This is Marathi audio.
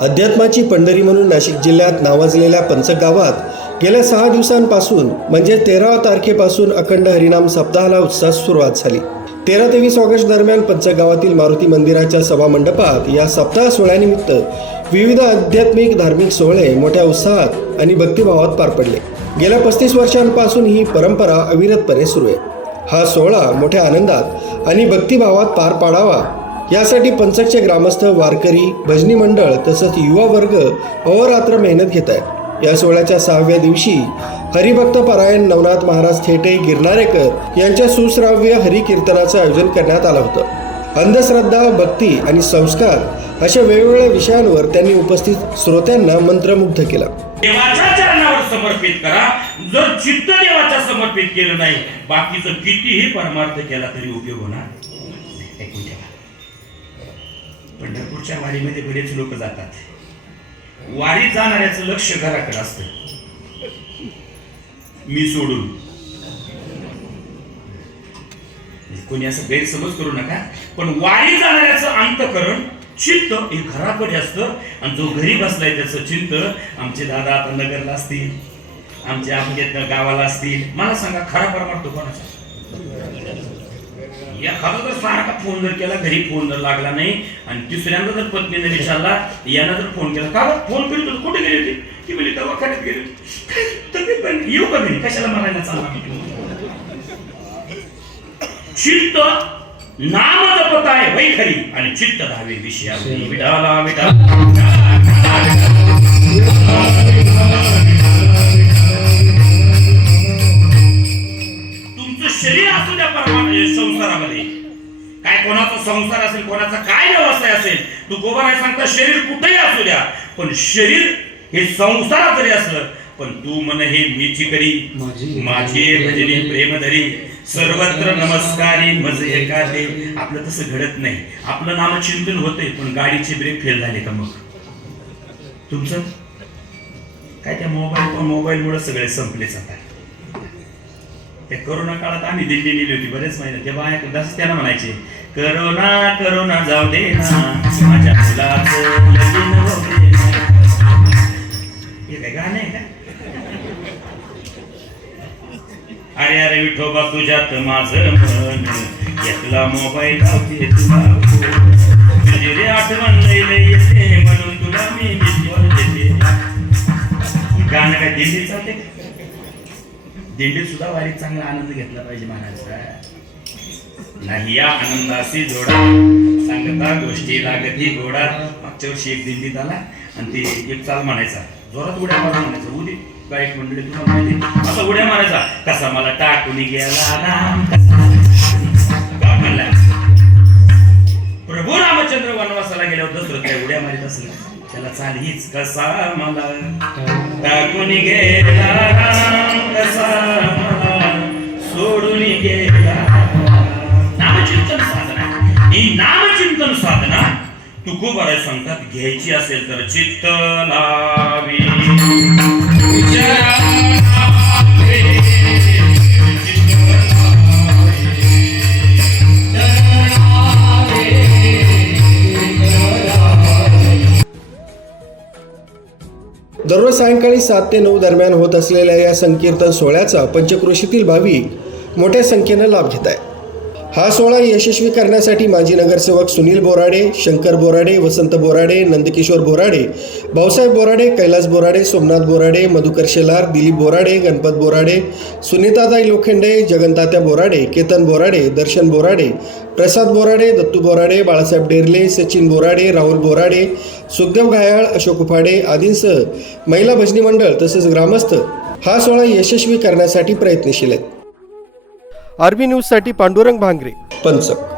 अध्यात्माची पंढरी म्हणून नाशिक जिल्ह्यात नावाजलेल्या पंचक गावात गेल्या सहा दिवसांपासून म्हणजे तेरा तारखेपासून अखंड हरिनाम सप्ताहाला उत्साह सुरुवात झाली. तेरा तेवीस ऑगस्ट दरम्यान पंचक गावातील मारुती मंदिराच्या सभा मंडपात या सप्ताह सोहळ्यानिमित्त विविध आध्यात्मिक धार्मिक सोहळे मोठ्या उत्साहात आणि भक्तिभावात पार पडले. गेल्या पस्तीस वर्षांपासून ही परंपरा अविरतपणे सुरू आहे. हा सोहळा मोठ्या आनंदात आणि भक्तिभावात पार पाडावा यासाठी पंचकचे ग्रामस्थ वारकरी भजनी मंडळ तसंच युवा वर्ग अहोरात्र मेहनत घेत आहेत. या सोहळ्याच्या सहाव्या दिवशी हरिभक्त परायण नवनाथ महाराज थेटे गिरणारेकर यांच्या सुश्राव्य हरिकीर्तनाचं आयोजन करण्यात आलं होतं. अंधश्रद्धा भक्ती आणि संस्कार अशा वेगवेगळ्या विषयांवर त्यांनी उपस्थित श्रोत्यांना मंत्रमुग्ध केला. देवाच्या चरणावर समर्पित करा. जर चित्त देवाच्या समर्पित केलं नाही बाकीचं कितीही परमार्थ केला तरी उपयोग होणार ऐकून ठेवा. पंढरपूरच्या वारीमध्ये बरेच लोक जातात. वारीत जाणाऱ्याचं लक्ष घराकडे असतं. मी सोडून. कोणी असं गैरसमज करू नका. पण वारी जाणाऱ्याचं अंतकरण चित्त हे घराकडे असतं. आणि जो घरी बसलाय त्याचं चित्त आमचे दादा आता नगरला असतील आमच्या आमच्या गावाला असतील. मला सांगा खरा परमार्थ कोणाचा? एखादा जर सारखा फोन जर केला घरी फोन जर लागला नाही आणि दुसऱ्यांदा जर पत्नीने विचारला यानं जर फोन केला का फोन करीत होतो कुठे गेली होती? ती म्हणजे दवाखान्यात गेली होती. तब्येत पण येऊ का घरी? कशाला मारायला चालला मी चित्त नाम जपत आहे वै खरी. आणि चित्त धावे विषयावरी विठाला विठाला शरीर असू द्या परमात्मा संसारामध्ये. काय कोणाचा संसार असेल कोणाचा काय व्यवसाय असेल तू गोबराय सांगता शरीर कुठेही असू द्या. पण शरीर हे संसारात जरी असलं पण तू मन हे मीची करी माझी भजनी प्रेम धरी सर्वत्र नमस्कारी मज एकाते आपलं तसं घडत नाही. आपलं नामचिंतन होतंय पण गाडीचे ब्रेक फेल झाले का मग? तुमचं? काय त्या मोबाईल मोबाईलमुळे सगळे संपलेच आता त्या करोना काळात आम्ही दिल्ली नेली होती बरेच महिने. तेव्हा एक तसंच त्याला म्हणायचे करोना करोना जाऊ दे माझ्या मुलाचं लगीन हे काय गाणं आहे का? अरे अरे विठोबा तुझ्यात माझं मन घेतला मोबाईल लावते तुला. तुझी रे आठवण लई येते म्हणून तुला मी मिसवर देते. गाणं काय दिल्ली चालते दिंडी सुद्धा वारीत चांगला आनंद घेतला पाहिजे महाराज. नाही या आनंदाशी जोडा. सांगता गोष्टी लागती गोडा. मागच्या वर्षी एक दिंडीत आला आणि ती एक चाल म्हणायचा. जोरात उड्या मारून म्हणायचा उडी गायक मंडळी तुला माहिती असा उड्या मारायचा कसा मला टाकून गेला राम प्रभू रामचंद्र वनवासाला गेल्यावर दसरथ काय उड्या मारित असला? त्याला चाल हीच कसा मला टाकून गेला ही नामचिंतन साधना. तुकोबारा सांगतात घ्यायची असेल तर चित्त लावी. दररोज सायंकाळी सात ते नऊ दरम्यान होत असलेल्या या संकीर्तन सोहळ्याचा पंचक्रोशीतील भाविक मोठ्या संख्येनं लाभ घेत आहे हा सोहळा यशस्वी करण्यासाठी माजी नगरसेवक सुनील बोराडे शंकर बोराडे वसंत बोराडे नंदकिशोर बोराडे भाऊसाहेब बोराडे कैलास बोराडे सोमनाथ बोराडे मधुकर शेलार दिलीप बोराडे गणपत बोराडे सुनीताताई लोखंडे जगनतात्या बोराडे केतन बोराडे दर्शन बोराडे प्रसाद बोराडे दत्तू बोराडे बाळासाहेब डेरले सचिन बोराडे राहुल बोराडे सुखदेव घायाळ अशोक उफाडे आदींसह महिला भजनी मंडळ तसेच ग्रामस्थ हा सोहळा यशस्वी करण्यासाठी प्रयत्नशील आहेत. आरबी न्यूजसाठी पांडुरंग भांगरे. पंचक